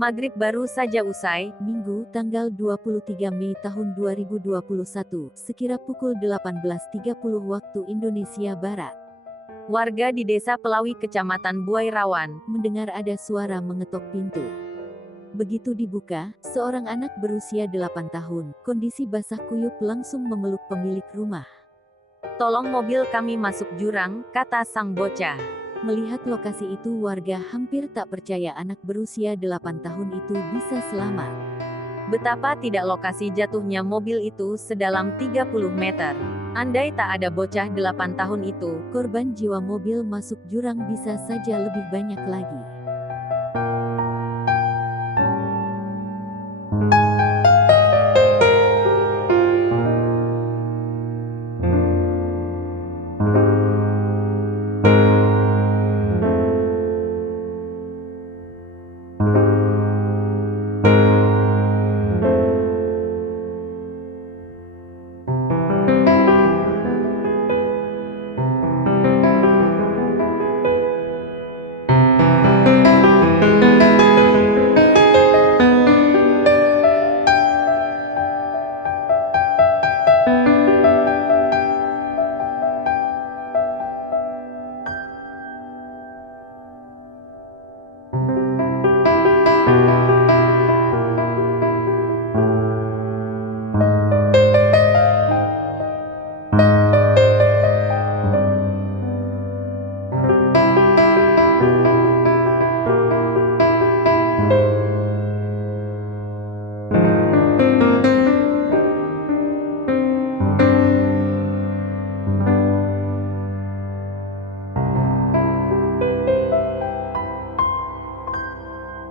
Maghrib baru saja usai, Minggu, tanggal 23 Mei tahun 2021, sekira pukul 18.30 waktu Indonesia Barat. warga di Desa Pelawi Kecamatan Buai Rawan Mendengar ada suara mengetok pintu. Begitu dibuka, seorang anak berusia 8 tahun, kondisi basah kuyup langsung memeluk pemilik rumah. "Tolong mobil kami masuk jurang," kata sang bocah. Melihat lokasi itu, warga hampir tak percaya anak berusia 8 tahun itu bisa selamat. Betapa tidak lokasi jatuhnya mobil itu sedalam 30 meter. Andai tak ada bocah 8 tahun itu, Korban jiwa mobil masuk jurang bisa saja lebih banyak lagi.